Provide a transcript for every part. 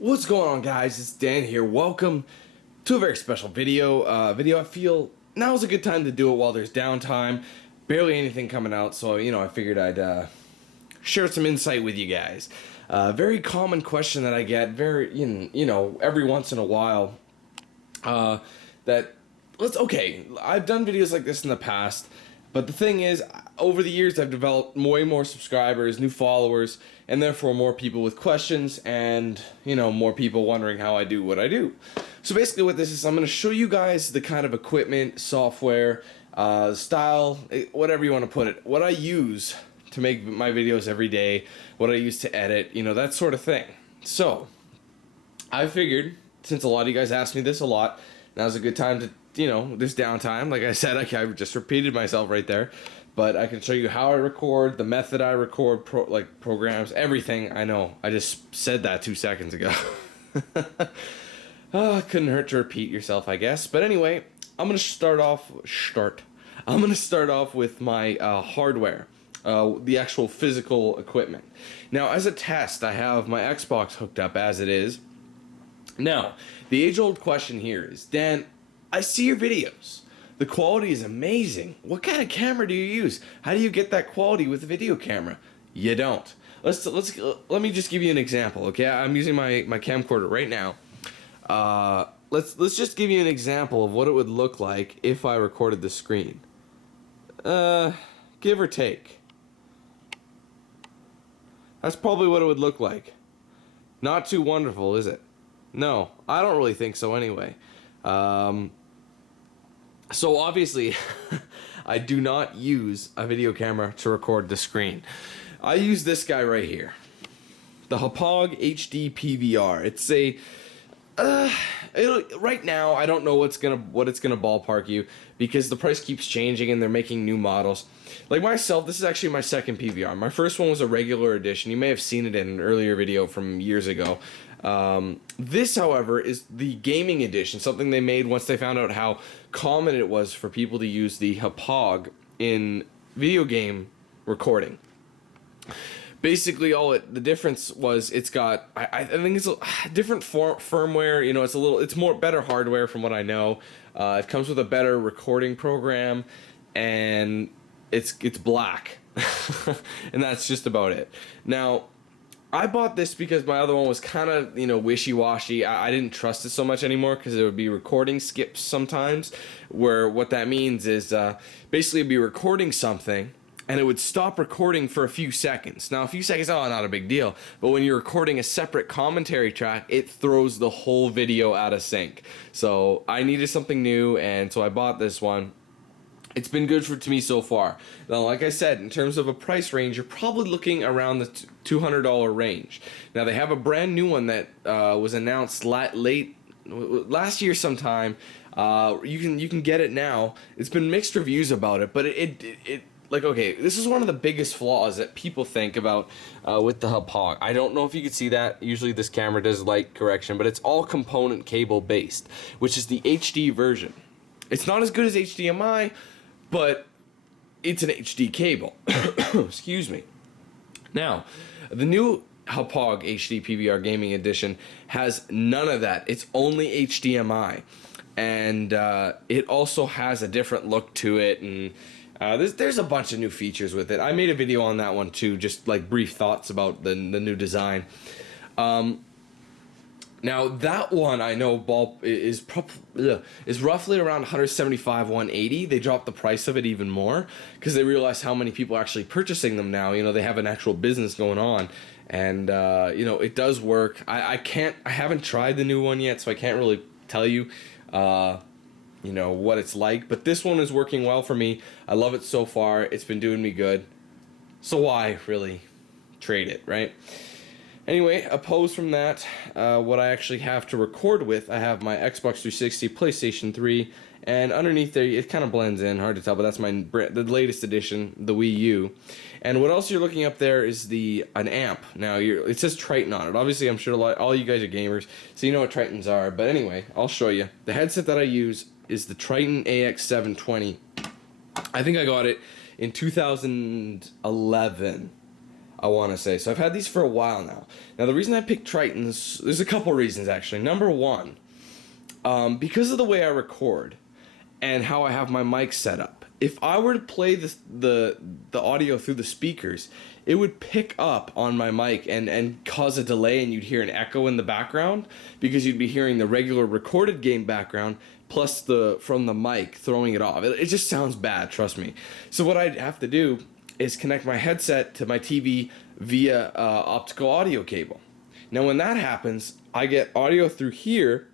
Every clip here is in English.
What's going on, guys? It's Dan here. Welcome to a very special video. I feel now is a good time to do it while there's downtime. Barely anything coming out, so I figured I'd share some insight with you guys. Very common question that I get, every once in a while. I've done videos like this in the past, but the thing is, over the years I've developed way more subscribers, new followers, and therefore more people with questions and, more people wondering how I do what I do. So basically what this is, I'm going to show you guys the kind of equipment, software, style, whatever you want to put it, what I use to make my videos every day, what I use to edit, that sort of thing. So, I figured, since a lot of you guys asked me this a lot, now's a good time to, this downtime. Like I said, I just repeated myself right there. But I can show you how I record, the method I record, programs, everything. I know, I just said that 2 seconds ago. Couldn't hurt to repeat yourself, I guess. But anyway, I'm gonna start off with my hardware, the actual physical equipment. Now, as a test, I have my Xbox hooked up as it is. Now, the age-old question here is, Dan, I see your videos. The quality is amazing. What kind of camera do you use? How do you get that quality with a video camera? You don't. Let me just give you an example, okay? I'm using my camcorder right now. Let's just give you an example of what it would look like if I recorded the screen. Give or take. That's probably what it would look like. Not too wonderful, is it? No, I don't really think so anyway. So obviously, I do not use a video camera to record the screen. I use this guy right here, the Hauppauge HD PVR. It's a right now I don't know what it's gonna ballpark you, because the price keeps changing and they're making new models. Like myself, this is actually my second PVR. My first one was a regular edition. You may have seen it in an earlier video from years ago. This, however, is the gaming edition, something they made once they found out how common it was for people to use the Hauppauge in video game recording. Basically, the difference was it's got, I think it's a different firmware. It's more better hardware from what I know. It comes with a better recording program, and it's black, and that's just about it. Now, I bought this because my other one was kind of, wishy-washy. I didn't trust it so much anymore because there would be recording skips sometimes, where what that means is basically it'd be recording something and it would stop recording for a few seconds. Now, a few seconds, not a big deal, but when you're recording a separate commentary track, it throws the whole video out of sync. So I needed something new, and so I bought this one. It's been good to me so far. Now, like I said, in terms of a price range, you're probably looking around the $200 range. Now, they have a brand new one that was announced late last year sometime. You can get it now. It's been mixed reviews about it, but this is one of the biggest flaws that people think about with the Hauppauge. I don't know if you can see that. Usually this camera does light correction, but it's all component cable based, which is the HD version. It's not as good as HDMI, but it's an HD cable. Excuse me. Now, the new Hauppauge HD PVR Gaming Edition has none of that. It's only HDMI. And it also has a different look to it, and there's a bunch of new features with it. I made a video on that one too, just like brief thoughts about the new design. Now that one I know is roughly around 175, 180. They dropped the price of it even more because they realized how many people are actually purchasing them now. They have an actual business going on, and it does work. I haven't tried the new one yet, so I can't really tell you what it's like, but this one is working well for me. I love it so far. It's been doing me good. So why really trade it, right? Anyway, opposed from that, what I actually have to record with, I have my Xbox 360, PlayStation 3, and underneath there, it kind of blends in, hard to tell, but that's the latest edition, the Wii U. And what else you're looking up there is an amp. Now, it says Triton on it. Obviously, I'm sure all you guys are gamers, so you know what Tritons are. But anyway, I'll show you. The headset that I use is the Triton AX720. I think I got it in 2011. I want to say. So I've had these for a while now. Now the reason I picked Tritons, there's a couple reasons actually. Number one, because of the way I record and how I have my mic set up. If I were to play the audio through the speakers, it would pick up on my mic and cause a delay, and you'd hear an echo in the background because you'd be hearing the regular recorded game background plus from the mic throwing it off. It just sounds bad, trust me. So what I'd have to do is connect my headset to my TV via optical audio cable. Now when that happens, I get audio through here,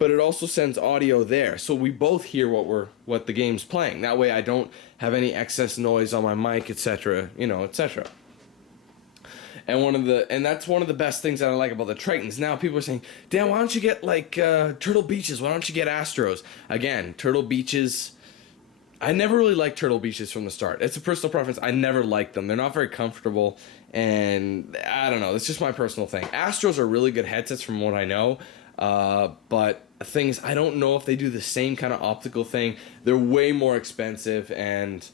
but it also sends audio there, so we both hear what the game's playing. That way I don't have any excess noise on my mic, etc., etc. And that's one of the best things that I like about the Tritons. Now people are saying, Dan, why don't you get like Turtle Beaches? Why don't you get Astros? Again, Turtle Beaches, I never really liked Turtle Beaches from the start. It's a personal preference. I never liked them. They're not very comfortable, and I don't know. It's just my personal thing. Astros are really good headsets from what I know, but things, I don't know if they do the same kind of optical thing. They're way more expensive, and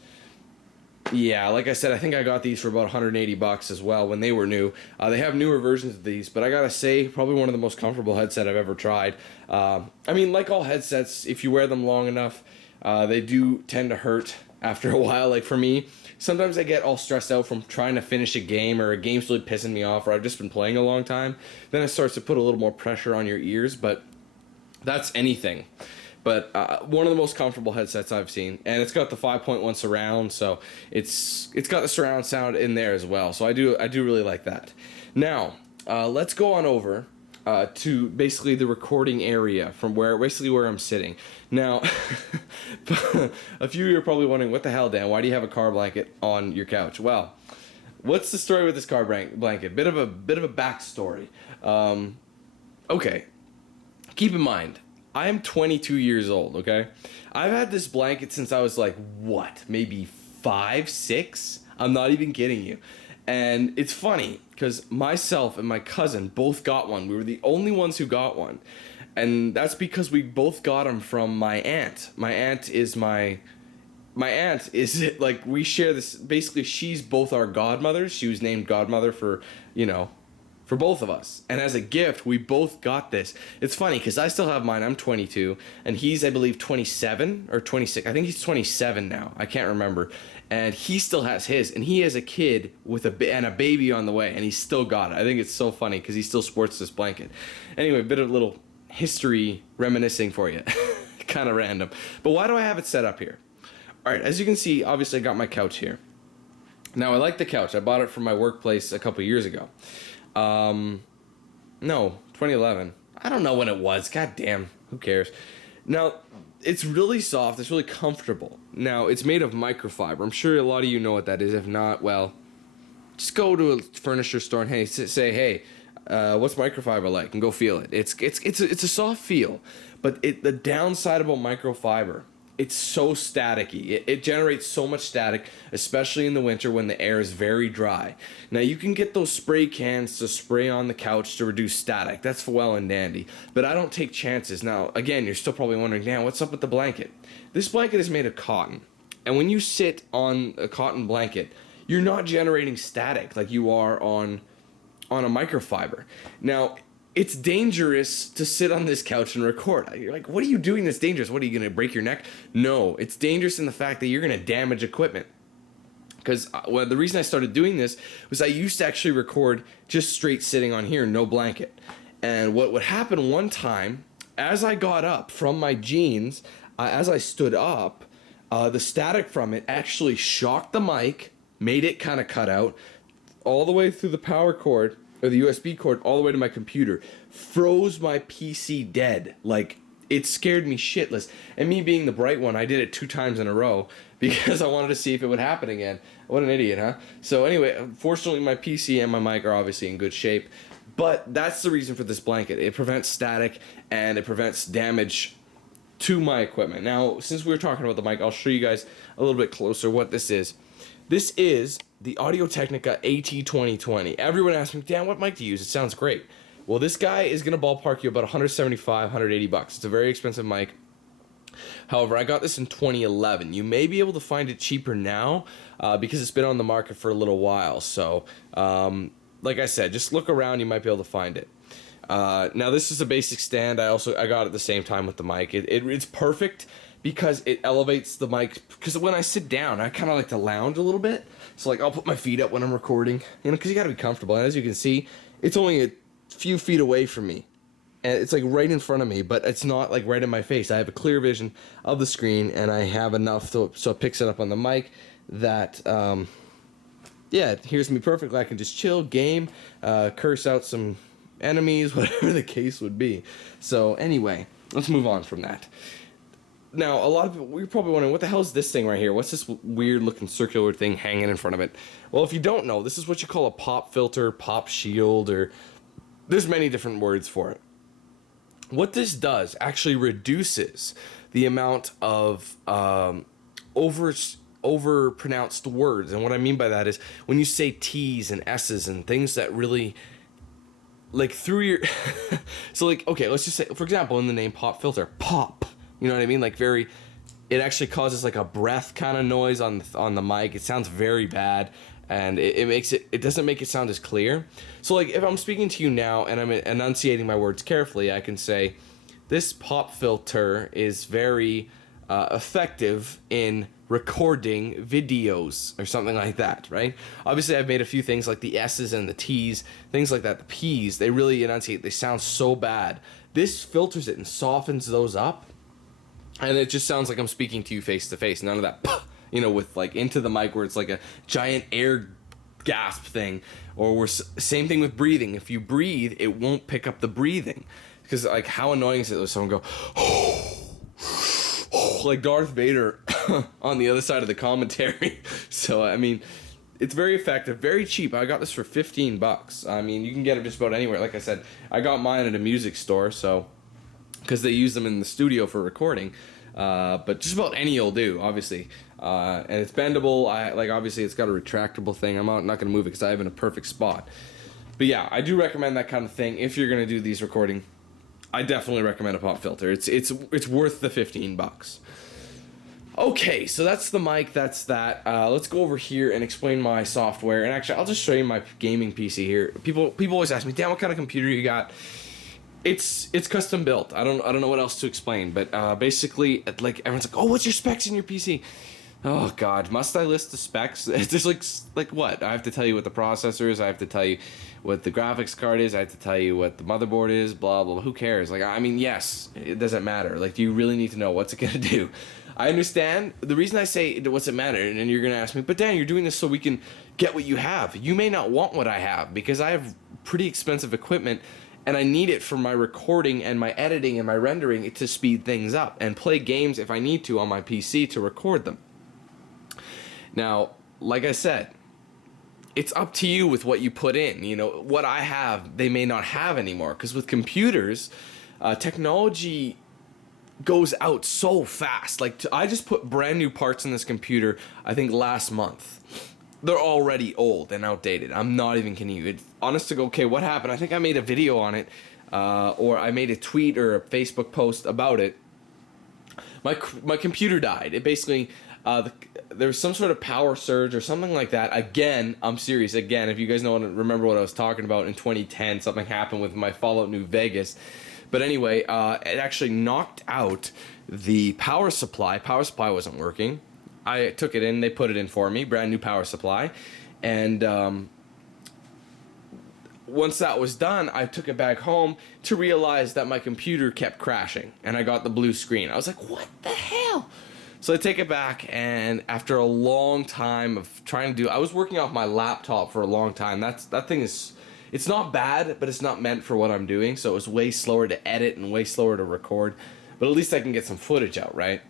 yeah, like I said, I think I got these for about $180 as well when they were new. They have newer versions of these, but I gotta say, probably one of the most comfortable headset I've ever tried. I mean, like all headsets, if you wear them long enough, they do tend to hurt after a while. Like for me, sometimes I get all stressed out from trying to finish a game, or a game's really pissing me off, or I've just been playing a long time. Then it starts to put a little more pressure on your ears, but that's anything. But one of the most comfortable headsets I've seen, and it's got the 5.1 surround, so it's got the surround sound in there as well. So I do really like that. Now let's go on over to basically the recording area from where I'm sitting. Now, a few of you are probably wondering, what the hell, Dan? Why do you have a car blanket on your couch? Well, what's the story with this car blanket? Bit of a backstory. Okay, keep in mind, I am 22 years old, okay? I've had this blanket since I was like, maybe 5, 6? I'm not even kidding you. And it's funny, because myself and my cousin both got one. We were the only ones who got one. And that's because we both got them from my aunt. My aunt is like, we share this, basically she's both our godmothers. She was named godmother for both of us. And as a gift, we both got this. It's funny because I still have mine. I'm 22, and he's, I believe, 27 or 26. I think he's 27 now. I can't remember. And he still has his, and he has a kid with a baby on the way, and he's still got it. I think it's so funny because he still sports this blanket. Anyway, a bit of little history reminiscing for you. Kind of random. But why do I have it set up here? All right, as you can see, obviously I got my couch here. Now, I like the couch. I bought it from my workplace a couple years ago. No, 2011. I don't know when it was. God damn, who cares? Now, it's really soft. It's really comfortable. Now, it's made of microfiber. I'm sure a lot of you know what that is. If not, well, just go to a furniture store and say, hey, what's microfiber like? And go feel it. It's a soft feel, but the downside about microfiber, it's so staticky. It generates so much static, especially in the winter when the air is very dry. Now, you can get those spray cans to spray on the couch to reduce static. That's well and dandy. But I don't take chances. Now, again, you're still probably wondering, Dan, what's up with the blanket? This blanket is made of cotton. And when you sit on a cotton blanket, you're not generating static like you are on a microfiber. Now, it's dangerous to sit on this couch and record. You're like, what are you doing that's dangerous? What, are you going to break your neck? No, it's dangerous in the fact that you're going to damage equipment. Because the reason I started doing this was I used to actually record just straight sitting on here, no blanket. And what would happen one time, as I got up from my jeans, as I stood up, the static from it actually shocked the mic, made it kind of cut out, all the way through the power cord, or the USB cord, all the way to my computer, froze my PC dead. Like, it scared me shitless. And me being the bright one, I did it 2 times in a row because I wanted to see if it would happen again. What an idiot, huh? So anyway, fortunately my PC and my mic are obviously in good shape, but that's the reason for this blanket. It prevents static and it prevents damage to my equipment. Now, since we were talking about the mic, I'll show you guys a little bit closer what this is. This is the Audio-Technica AT2020. Everyone asks me, Dan, what mic to use? It sounds great. Well, this guy is going to ballpark you about $175, $180. It's a very expensive mic. However, I got this in 2011. You may be able to find it cheaper now because it's been on the market for a little while. So, like I said, just look around. You might be able to find it. Now, this is a basic stand. I got it at the same time with the mic. It's perfect because it elevates the mic. Because when I sit down, I kind of like to lounge a little bit. So, like, I'll put my feet up when I'm recording, because you got to be comfortable. And as you can see, it's only a few feet away from me. And it's like right in front of me, but it's not like right in my face. I have a clear vision of the screen, and I have enough so it picks it up on the mic that, yeah, it hears me perfectly. I can just chill, game, curse out some enemies, whatever the case would be. So anyway, let's move on from that. Now, a lot of people, you're probably wondering, what the hell is this thing right here? What's this weird looking circular thing hanging in front of it? Well, if you don't know, this is what you call a pop filter, pop shield, or there's many different words for it. What this does actually reduces the amount of over-pronounced words. And what I mean by that is when you say T's and S's and things that really, like, through your... So, like, okay, let's just say, for example, in the name pop filter, pop. You know what I mean? Like, very... It actually causes, like, a breath kind of noise on the mic. It sounds very bad. And it doesn't make it sound as clear. So, like, if I'm speaking to you now and I'm enunciating my words carefully, I can say, this pop filter is very effective in recording videos or something like that, right? Obviously, I've made a few things like the S's and the T's, things like that. The P's, they really enunciate. They sound so bad. This filters it and softens those up. And it just sounds like I'm speaking to you face to face. None of that... with like into the mic where it's like a giant air gasp thing, or same thing with breathing. If you breathe, it won't pick up the breathing, because like how annoying is it when someone go like Darth Vader on the other side of the commentary. So I mean, it's very effective, very cheap. I got this for $15. I mean, you can get it just about anywhere. Like I said, I got mine at a music store, so because they use them in the studio for recording. But just about any will do, obviously. And it's bendable. Obviously it's got a retractable thing. I'm not going to move it because I have it in a perfect spot. But yeah, I do recommend that kind of thing if you're going to do these recording. I definitely recommend a pop filter. It's worth the $15. Okay, so that's the mic. That's that. Let's go over here and explain my software. And actually, I'll just show you my gaming PC here. People always ask me, "Dan, what kind of computer you got?" It's custom built. I don't know what else to explain, but basically, like, everyone's like, "Oh, what's your specs in your PC?" Oh God, must I list the specs? There's like what? I have to tell you what the processor is. I have to tell you what the graphics card is. I have to tell you what the motherboard is. Blah blah. Who cares? Like, I mean, yes, it doesn't matter. Like, do you really need to know what's it gonna do? I understand. The reason I say what's it matter, and you're gonna ask me, but Dan, you're doing this so we can get what you have. You may not want what I have because I have pretty expensive equipment. And I need it for my recording and my editing and my rendering to speed things up and play games if I need to on my PC to record them. Now, like I said, it's up to you with what you put in. What I have, they may not have anymore. Because with computers, technology goes out so fast. Like, I just put brand new parts in this computer, I think last month. They're already old and outdated. I'm not even kidding you. Honest to go, okay, what happened? I think I made a video on it, or I made a tweet or a Facebook post about it. My computer died. It basically, there was some sort of power surge or something like that. Again, I'm serious. Again, if you guys remember what I was talking about in 2010, something happened with my Fallout New Vegas. But anyway, it actually knocked out the power supply. Power supply wasn't working. I took it in, they put it in for me, brand new power supply, and once that was done, I took it back home to realize that my computer kept crashing, and I got the blue screen. I was like, what the hell? So I take it back, and after a long time of trying to I was working off my laptop for a long time. That thing is, it's not bad, but it's not meant for what I'm doing, so it was way slower to edit and way slower to record, but at least I can get some footage out, right?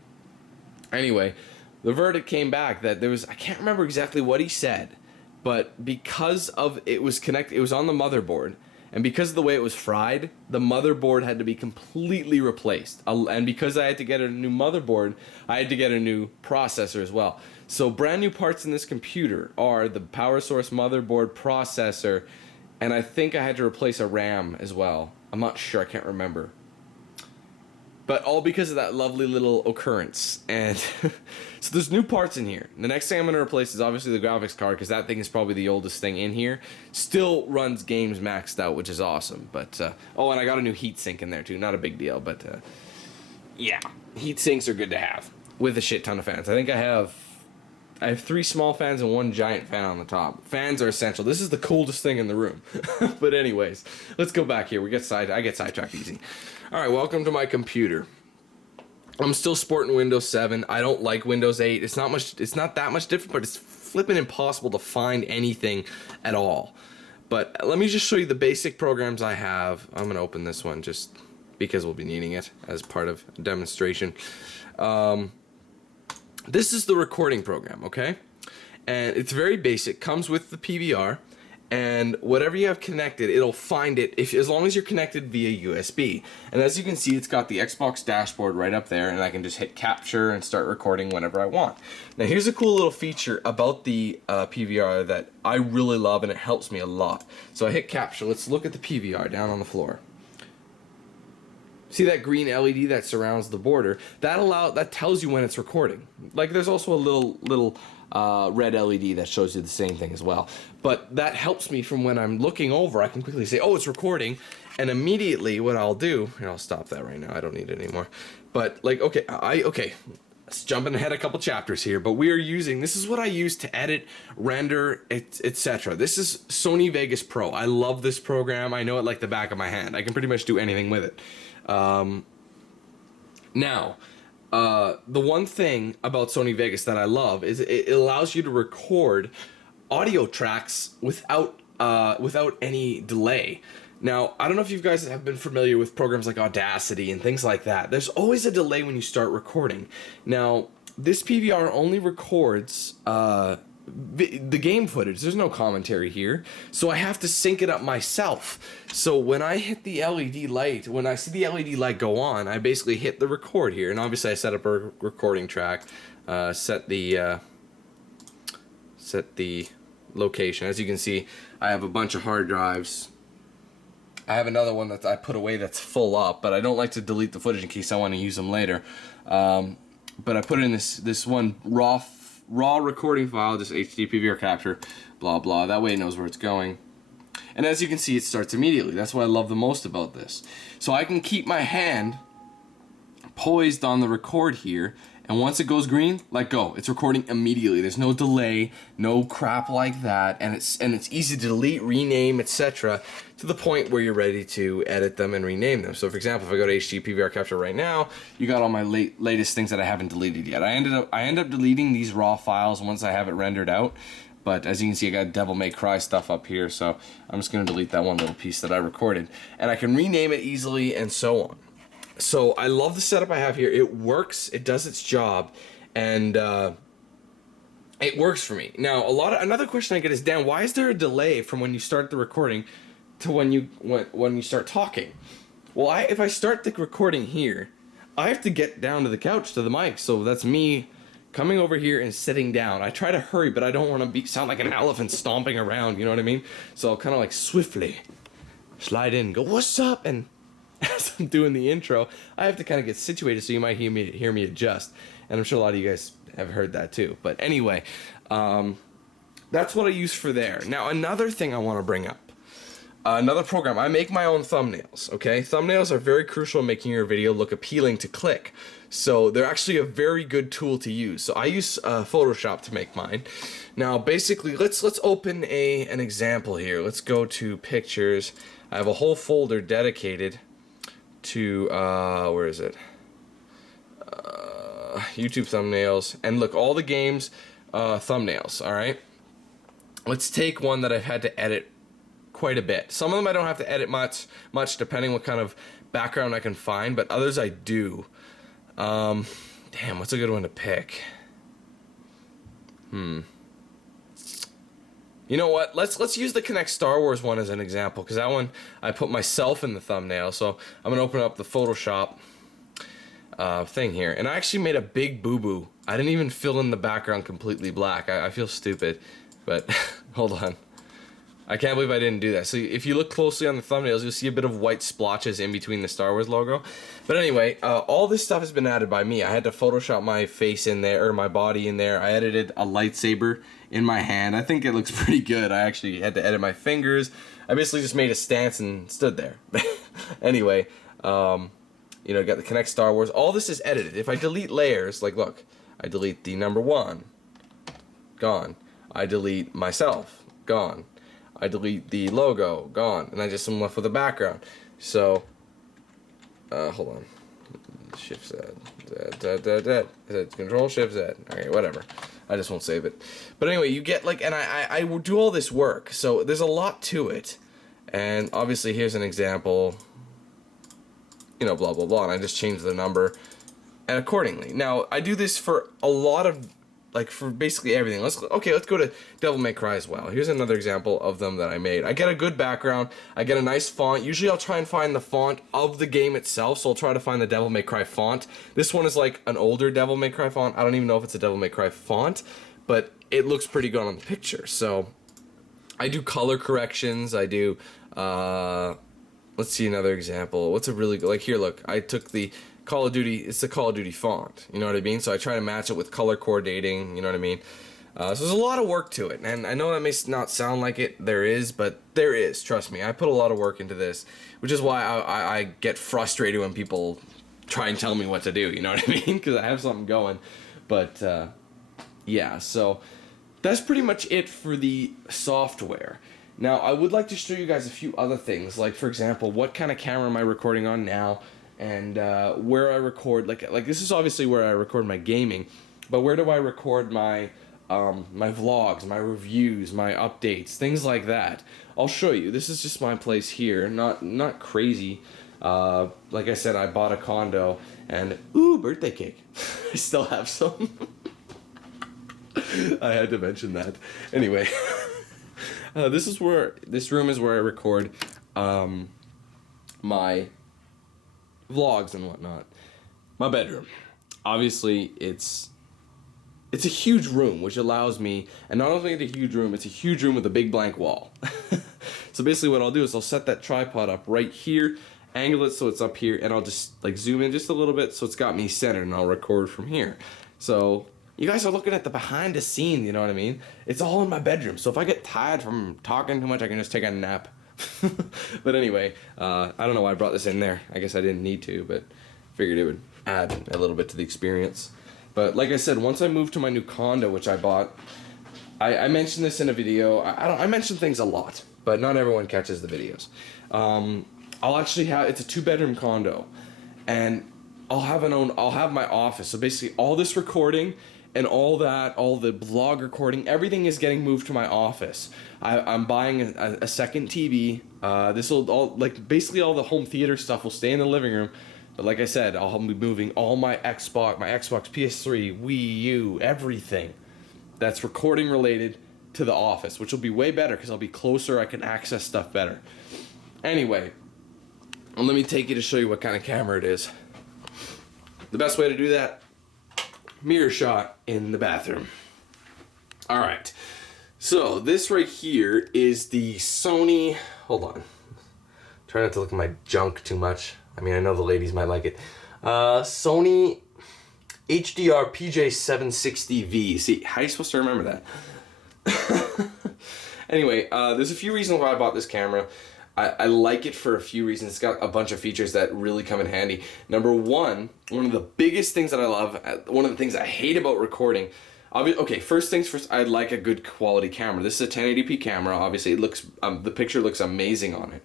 Anyway, the verdict came back that I can't remember exactly what he said, but because of it was on the motherboard, and because of the way it was fried, the motherboard had to be completely replaced. And because I had to get a new motherboard, I had to get a new processor as well. So brand new parts in this computer are the power source, motherboard, processor, and I think I had to replace a RAM as well. I'm not sure, I can't remember. But all because of that lovely little occurrence. And so there's new parts in here. The next thing I'm going to replace is obviously the graphics card, because that thing is probably the oldest thing in here. Still runs games maxed out, which is awesome. But oh, and I got a new heatsink in there too. Not a big deal, but yeah, heat sinks are good to have with a shit ton of fans. I think I have 3 small fans and 1 giant fan on the top. Fans are essential. This is the coolest thing in the room. But anyways, let's go back here. I get sidetracked easy. All right, welcome to my computer. I'm still sporting Windows 7. I don't like Windows 8. It's not that much different, but it's flipping impossible to find anything at all. But let me just show you the basic programs I have. I'm gonna open this one just because we'll be needing it as part of a demonstration. This is the recording program, okay? And it's very basic. Comes with the PVR, and whatever you have connected, it'll find it as long as you're connected via USB. And as you can see, it's got the Xbox dashboard right up there, and I can just hit capture and start recording whenever I want. Now here's a cool little feature about the PVR that I really love, and it helps me a lot. So I hit capture. Let's look at the PVR down on the floor. See that green LED that surrounds the border? That tells you when it's recording. Like there's also a little red LED that shows you the same thing as well. But that helps me from when I'm looking over. I can quickly say, oh, it's recording, and immediately what I'll do, and I'll stop that right now. I don't need it anymore. But like, okay, let's jumping ahead a couple chapters here. But this is what I use to edit, render, etc. This is Sony Vegas Pro. I love this program. I know it like the back of my hand. I can pretty much do anything with it. Now, the one thing about Sony Vegas that I love is it allows you to record audio tracks without any delay. Now, I don't know if you guys have been familiar with programs like Audacity and things like that. There's always a delay when you start recording. Now, this PVR only records the game footage. There's no commentary here, so I have to sync it up myself. So when I hit the LED light, when I see the LED light go on, I basically hit the record here, and obviously I set up a recording track, set the location. As you can see, I have a bunch of hard drives. I have another one that I put away that's full up, but I don't like to delete the footage in case I want to use them later. But I put in this one raw recording file, just HD PVR capture, blah blah. That way it knows where it's going. And as you can see, it starts immediately. That's what I love the most about this. So I can keep my hand poised on the record here, and once it goes green, let go. It's recording immediately. There's no delay, no crap like that, and it's easy to delete, rename, etc. to the point where you're ready to edit them and rename them. So for example, if I go to HD PVR capture right now, you got all my latest things that I haven't deleted yet. I end up deleting these raw files once I have it rendered out. But as you can see, I got Devil May Cry stuff up here, so I'm just going to delete that one little piece that I recorded. And I can rename it easily and so on. So I love the setup I have here. It works, it does its job, and it works for me. Now, another question I get is, Dan, why is there a delay from when you start the recording to when you start talking? Well, if I start the recording here, I have to get down to the couch to the mic, so that's me coming over here and sitting down. I try to hurry, but I don't want to sound like an elephant stomping around, you know what I mean? So I'll kind of like swiftly slide in and go, what's up? And as I'm doing the intro, I have to kind of get situated, so you might hear me adjust. And I'm sure a lot of you guys have heard that too. But anyway, that's what I use for there. Now, another thing I want to bring up. Another program. I make my own thumbnails, okay? Thumbnails are very crucial in making your video look appealing to click. So they're actually a very good tool to use. So I use Photoshop to make mine. Now, basically, let's open an example here. Let's go to pictures. I have a whole folder dedicated to where is it? YouTube thumbnails, and look, all the games thumbnails. All right, let's take one that I've had to edit quite a bit. Some of them I don't have to edit much depending what kind of background I can find, but others I do. Damn, what's a good one to pick? You know what? Let's use the Connect Star Wars one as an example, because that one I put myself in the thumbnail. So I'm gonna open up the Photoshop thing here, and I actually made a big boo-boo. I didn't even fill in the background completely black. I feel stupid, but hold on. I can't believe I didn't do that. So if you look closely on the thumbnails, you'll see a bit of white splotches in between the Star Wars logo. But anyway, all this stuff has been added by me. I had to Photoshop my face in there, or my body in there. I edited a lightsaber in my hand. I think it looks pretty good. I actually had to edit my fingers. I basically just made a stance and stood there. Anyway, you know, got the Connect Star Wars. All this is edited. If I delete layers, like look, I delete the number 1, gone. I delete myself, gone. I delete the logo, gone, and I just am left with a background. So, hold on. Shift Z, Control Shift Z. Okay, whatever. I just won't save it. But anyway, you get like, and I do all this work, so there's a lot to it. And obviously, here's an example. You know, blah blah blah, and I just change the number, and accordingly. Now, I do this for a lot of, like, for basically everything. Let's go to Devil May Cry as well. Here's another example of them that I made. I get a good background, I get a nice font. Usually I'll try and find the font of the game itself, so I'll try to find the Devil May Cry font. This one is like an older Devil May Cry font. I don't even know if it's a Devil May Cry font, but it looks pretty good on the picture. So I do color corrections. I do, let's see another example. What's a really good, like here, look, I took the Call of Duty, it's the Call of Duty font, you know what I mean? So I try to match it with color coordinating, you know what I mean? So there's a lot of work to it, and I know that may not sound like it, there is, but there is, trust me. I put a lot of work into this, which is why I get frustrated when people try and tell me what to do, you know what I mean? Because I have something going, but yeah, so that's pretty much it for the software. Now, I would like to show you guys a few other things, like, for example, what kind of camera am I recording on now, and where I record, like this is obviously where I record my gaming, but where do I record my my vlogs, my reviews, my updates, things like that. I'll show you. This is just my place here, not crazy. Like I said, I bought a condo, and ooh, birthday cake. I still have some. I had to mention that. Anyway. This room is where I record my vlogs and whatnot. My bedroom. Obviously, it's a huge room, which allows me, and not only is it a huge room, it's a huge room with a big blank wall. So basically what I'll do is I'll set that tripod up right here, angle it so it's up here, and I'll just like zoom in just a little bit so it's got me centered, and I'll record from here. So you guys are looking at the behind the scene, you know what I mean? It's all in my bedroom, so if I get tired from talking too much, I can just take a nap. But anyway, I don't know why I brought this in there. I guess I didn't need to, but figured it would add a little bit to the experience. But like I said, once I moved to my new condo, which I bought, I mentioned this in a video. I mention things a lot, but not everyone catches the videos. I'll actually have, it's a 2-bedroom condo, and I'll have my office. So basically all this recording and all the vlog recording, everything is getting moved to my office. I'm buying a second TV. This will all, like, basically all the home theater stuff will stay in the living room. But like I said, I'll be moving all my Xbox, PS3, Wii U, everything that's recording related to the office, which will be way better because I'll be closer. I can access stuff better. Anyway, let me take you to show you what kind of camera it is. The best way to do that, mirror shot in the bathroom. Alright, so this right here is the Sony, hold on, try not to look at my junk too much. I mean, I know the ladies might like it. Sony HDR PJ760V. See, how are you supposed to remember that? Anyway, there's a few reasons why I bought this camera. I like it for a few reasons. It's got a bunch of features that really come in handy. Number one of the biggest things that I love, one of the things I hate about recording, okay, first things first, I like a good quality camera. This is a 1080p camera, obviously. It looks, the picture looks amazing on it.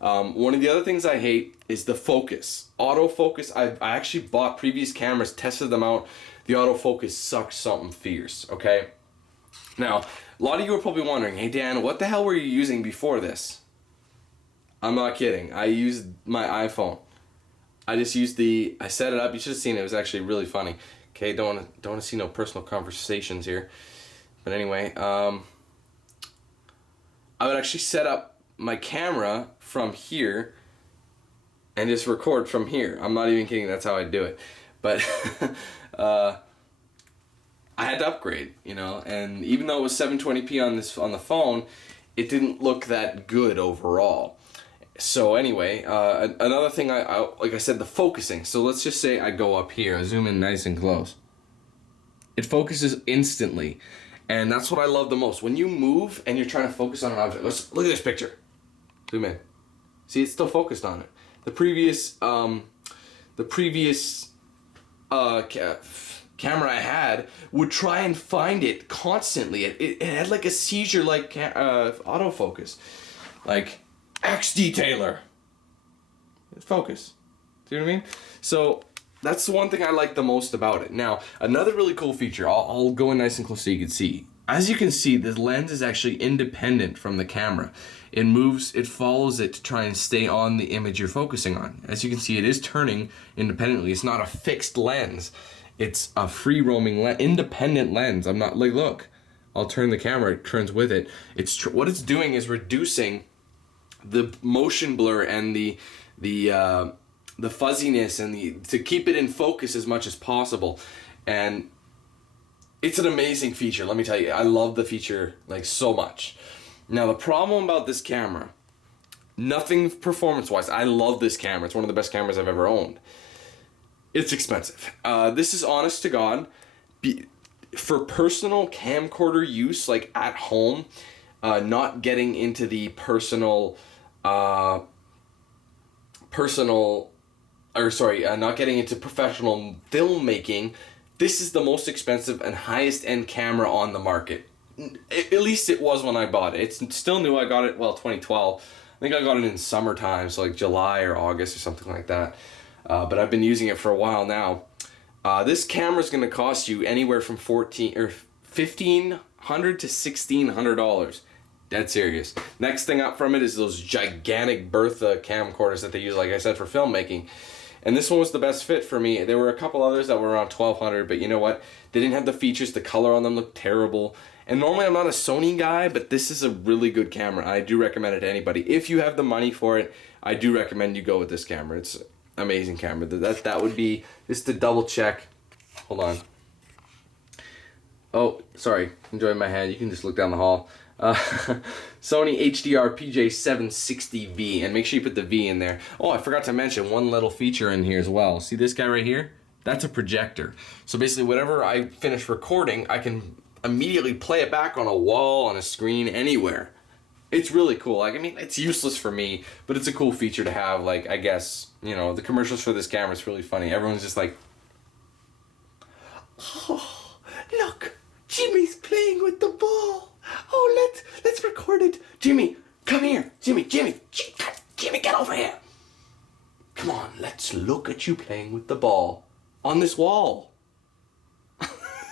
One of the other things I hate is the focus. Autofocus, I actually bought previous cameras, tested them out. The autofocus sucks something fierce, okay? Now, a lot of you are probably wondering, hey Dan, what the hell were you using before this? I'm not kidding. I used my iPhone. I set it up. You should have seen it. It was actually really funny. Okay, don't want to see no personal conversations here. But anyway, I would actually set up my camera from here and just record from here. I'm not even kidding. That's how I do it. But I had to upgrade, you know. And even though it was 720p on the phone, it didn't look that good overall. So anyway, another thing, like I said, the focusing. So let's just say I go up here, I zoom in nice and close. It focuses instantly, and that's what I love the most. When you move and you're trying to focus on an object, let's look at this picture. Zoom in. See, it's still focused on it. The previous camera I had would try and find it constantly. It had like a seizure-like autofocus, like X detailer. Focus. Do you know what I mean? So that's the one thing I like the most about it. Now, another really cool feature. I'll go in nice and close so you can see. As you can see, the lens is actually independent from the camera. It moves, it follows it to try and stay on the image you're focusing on. As you can see, it is turning independently. It's not a fixed lens. It's a free roaming independent lens. I'm not like, look, I'll turn the camera, it turns with it. What it's doing is reducing the motion blur and the fuzziness and to keep it in focus as much as possible. And it's an amazing feature, let me tell you. I love the feature like so much. Now the problem about this camera, nothing performance-wise. I love this camera. It's one of the best cameras I've ever owned. It's expensive. This is honest to God. For personal camcorder use, like at home, not getting into the not getting into professional filmmaking, this is the most expensive and highest end camera on the market. At least it was when I bought it. It's still new. I got it, 2012. I think I got it in summertime, so like July or August or something like that. But I've been using it for a while now. This camera is going to cost you anywhere from $1,500 to $1,600. Dead serious. Next thing up from it is those gigantic Bertha camcorders that they use, like I said, for filmmaking. And this one was the best fit for me. There were a couple others that were around $1,200, but you know what? They didn't have the features. The color on them looked terrible. And normally I'm not a Sony guy, but this is a really good camera. I do recommend it to anybody. If you have the money for it, I do recommend you go with this camera. It's amazing camera. That would be, just to double check. Hold on. Oh, sorry. Enjoying my hand. You can just look down the hall. Sony HDR PJ760V, and make sure you put the V in there. Oh, I forgot to mention one little feature in here as well. See this guy right here? That's a projector. So basically whatever I finish recording, I can immediately play it back on a wall, on a screen, anywhere. It's really cool. Like, I mean, it's useless for me, but it's a cool feature to have. Like, I guess, you know, the commercials for this camera is really funny. Everyone's just like, oh, look, Jimmy's playing with the ball. Oh, let's record it. Jimmy, come here. Jimmy, get over here. Come on, let's look at you playing with the ball on this wall.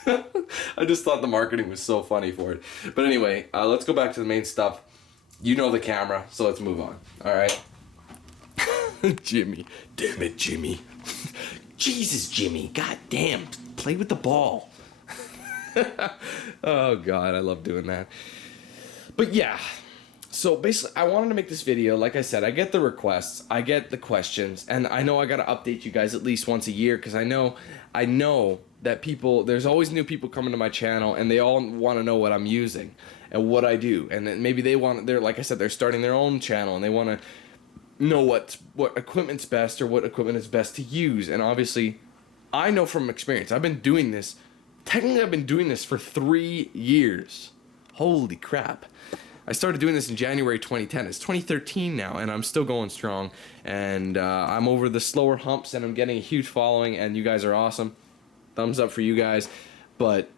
I just thought the marketing was so funny for it. But anyway, let's go back to the main stuff. You know the camera, so let's move on. All right. Jimmy. Damn it, Jimmy. Jesus, Jimmy. God damn. Play with the ball. Oh, God. I love doing that. But yeah. So basically, I wanted to make this video. Like I said, I get the requests. I get the questions. And I know I got to update you guys at least once a year. Because I know that there's always new people coming to my channel. And they all want to know what I'm using and what I do. And then maybe like I said, they're starting their own channel. And they want to know what equipment's best or what equipment is best to use. And obviously, I know from experience. I've been doing this. Technically, I've been doing this for 3 years. Holy crap. I started doing this in January 2010. It's 2013 now, and I'm still going strong. And I'm over the slower humps, and I'm getting a huge following, and you guys are awesome. Thumbs up for you guys. But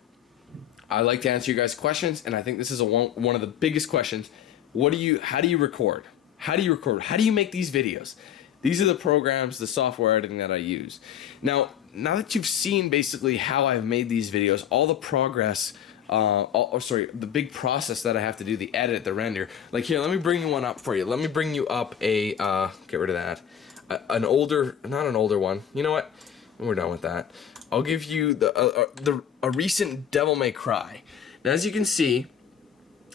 I like to answer you guys' questions, and I think this is one of the biggest questions. How do you record? How do you record? How do you make these videos? These are the programs, the software editing that I use. Now that you've seen basically how I've made these videos, all the progress, the big process that I have to do, the edit, the render. Like here, let me bring you one up for you. Let me bring you up get rid of that. Not an older one. You know what? We're done with that. I'll give you a recent Devil May Cry. Now, as you can see,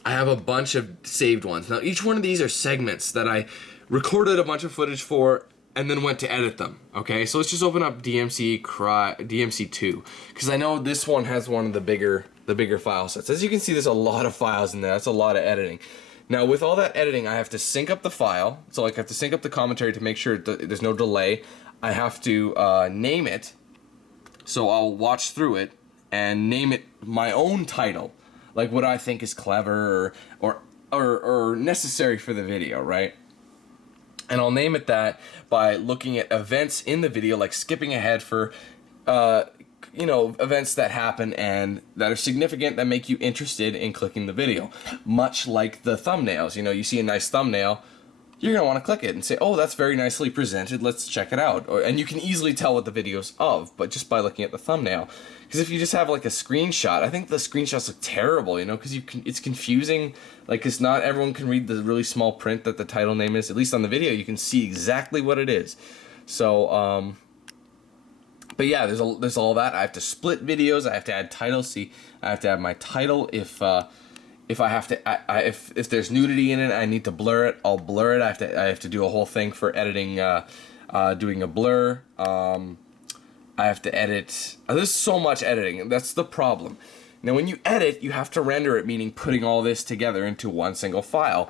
I have a bunch of saved ones. Now, each one of these are segments that I recorded a bunch of footage for and then went to edit them. Okay, so let's just open up DMC2 because I know this one has one of the bigger file sets. As you can see, there's a lot of files in there. That's a lot of editing. Now, with all that editing, I have to sync up the file. So, like, I have to sync up the commentary to make sure there's no delay. I have to name it. So I'll watch through it and name it my own title, like what I think is clever or necessary for the video, right? And I'll name it that by looking at events in the video, like skipping ahead for events that happen and that are significant, that make you interested in clicking the video. Much like the thumbnails, you see a nice thumbnail, you're going to want to click it and say, oh, that's very nicely presented, let's check it out. And you can easily tell what the video's of, but just by looking at the thumbnail. Because if you just have like a screenshot, I think the screenshots look terrible, because it's confusing, like, because not everyone can read the really small print that the title name is. At least on the video, you can see exactly what it is. So, but yeah, there's all that. I have to split videos. I have to add titles. See, I have to add my title if I have to, if there's nudity in it, I need to blur it. I'll blur it. I have to do a whole thing for editing, doing a blur. I have to edit. There's so much editing. That's the problem. Now, when you edit, you have to render it, meaning putting all this together into one single file,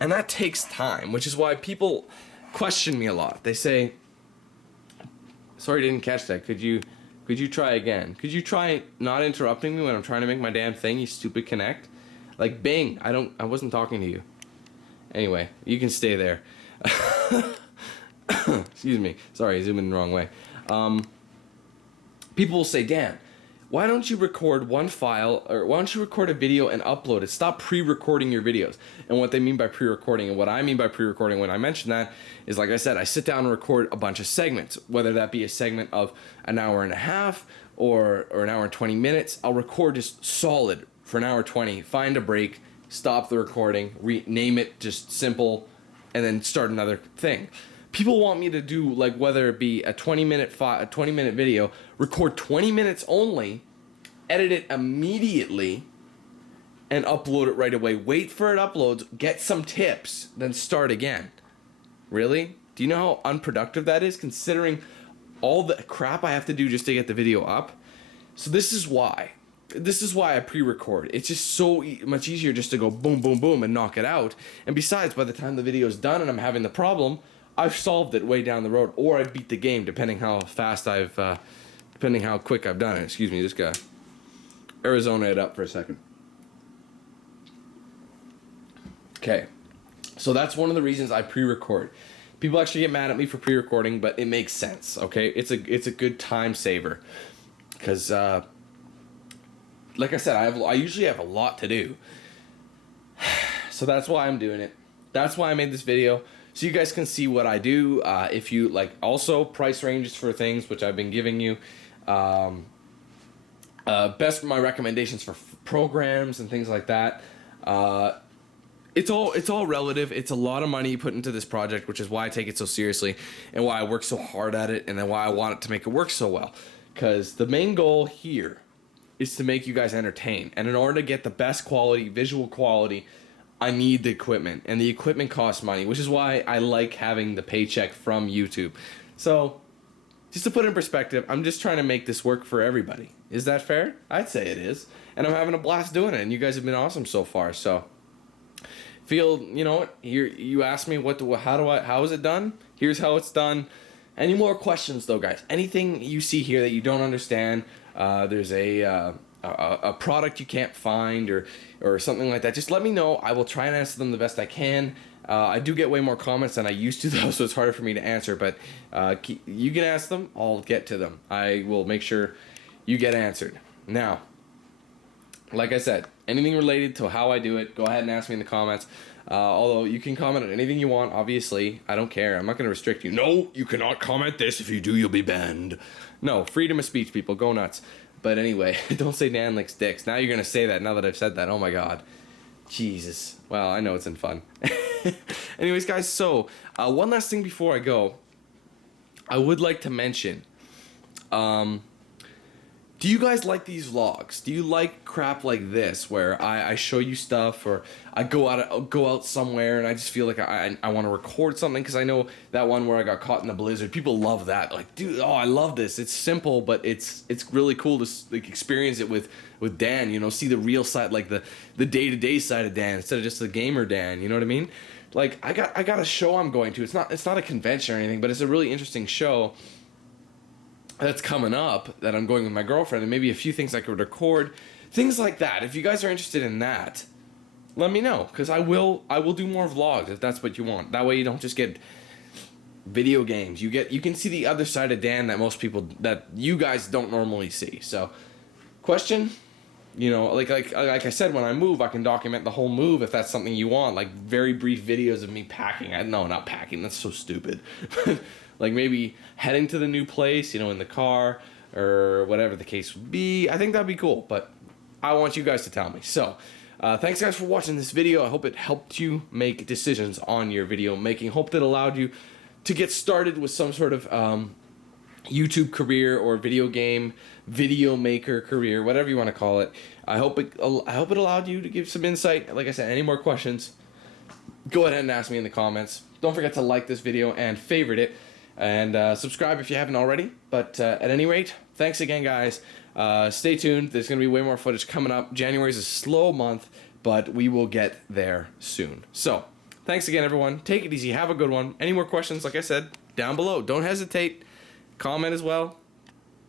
and that takes time, which is why people question me a lot. They say, "Sorry, didn't catch that. Could you try again? Could you try not interrupting me when I'm trying to make my damn thing, you stupid Connect?" Like, Bing, I wasn't talking to you. Anyway, you can stay there. Excuse me. Sorry, zooming the wrong way. People will say, Dan, why don't you record one file, or why don't you record a video and upload it? Stop pre-recording your videos. And what they mean by pre-recording, and what I mean by pre-recording when I mention that, is, like I said, I sit down and record a bunch of segments, whether that be a segment of an hour and a half or an hour and 20 minutes. I'll record just solid for an hour 20, find a break, stop the recording, rename it just simple, and then start another thing. People want me to do, like, whether it be a 20-minute video, record 20 minutes only, edit it immediately, and upload it right away. Wait for it uploads, get some tips, then start again. Really? Do you know how unproductive that is, considering all the crap I have to do just to get the video up? So this is why I pre-record. It's just so much easier just to go boom, boom, boom and knock it out. And besides, by the time the video is done and I'm having the problem, I've solved it way down the road, or I beat the game, depending how quick I've done it. Excuse me, this guy. Arizona it up for a second. Okay, so that's one of the reasons I pre-record. People actually get mad at me for pre-recording, but it makes sense. Okay, it's a good time saver, because like I said, I usually have a lot to do, so that's why I'm doing it. That's why I made this video, so you guys can see what I do. If you like, also price ranges for things which I've been giving you, best my recommendations for programs and things like that. It's all relative. It's a lot of money you put into this project, which is why I take it so seriously and why I work so hard at it, and then why I want it to make it work so well. Because the main goal here is to make you guys entertain, and in order to get the best quality, visual quality, I need the equipment, and the equipment costs money, which is why I like having the paycheck from YouTube. So, just to put it in perspective, I'm just trying to make this work for everybody. Is that fair? I'd say it is, and I'm having a blast doing it, and you guys have been awesome so far. So, you asked me how is it done? Here's how it's done. Any more questions though, guys? Anything you see here that you don't understand? There's a product you can't find or something like that, just let me know. I will try and answer them the best I can. I do get way more comments than I used to though, so it's harder for me to answer, but you can ask them, I'll get to them. I will make sure you get answered. Now, like I said, anything related to how I do it, go ahead and ask me in the comments. Although you can comment on anything you want, obviously. I don't care. I'm not going to restrict you. No, you cannot comment this. If you do, you'll be banned. No, freedom of speech, people. Go nuts. But anyway, don't say Dan licks dicks. Now you're going to say that now that I've said that. Oh my god. Jesus. Well, I know it's in fun. Anyways, guys, so one last thing before I go. I would like to mention, do you guys like these vlogs? Do you like crap like this where I show you stuff, or I go out somewhere and I just feel like I want to record something? Because I know that one where I got caught in the blizzard, people love that. Like, dude, oh, I love this. It's simple, but it's really cool to like experience it with Dan. You know, see the real side, like the day-to-day side of Dan instead of just the gamer Dan. You know what I mean? Like, I got a show I'm going to. It's not a convention or anything, but it's a really interesting show that's coming up that I'm going with my girlfriend, and maybe a few things I could record, things like that. If you guys are interested in that, let me know, because I will do more vlogs if that's what you want. That way you don't just get video games. You can see the other side of Dan that you guys don't normally see. So, question, you know, like I said, when I move, I can document the whole move if that's something you want, like very brief videos of me packing. No, not packing. That's so stupid. Like maybe heading to the new place, you know, in the car or whatever the case would be. I think that'd be cool, but I want you guys to tell me. So, thanks guys for watching this video. I hope it helped you make decisions on your video making. Hope that allowed you to get started with some sort of YouTube career or video maker career, whatever you want to call it. I hope it allowed you to give some insight. Like I said, any more questions, go ahead and ask me in the comments. Don't forget to like this video and favorite it. And subscribe if you haven't already. But at any rate, thanks again, guys. Stay tuned. There's going to be way more footage coming up. January is a slow month, but we will get there soon. So, thanks again, everyone. Take it easy. Have a good one. Any more questions, like I said, down below. Don't hesitate. Comment as well.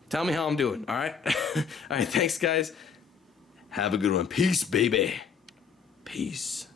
Tell me how I'm doing, all right? All right, thanks, guys. Have a good one. Peace, baby. Peace.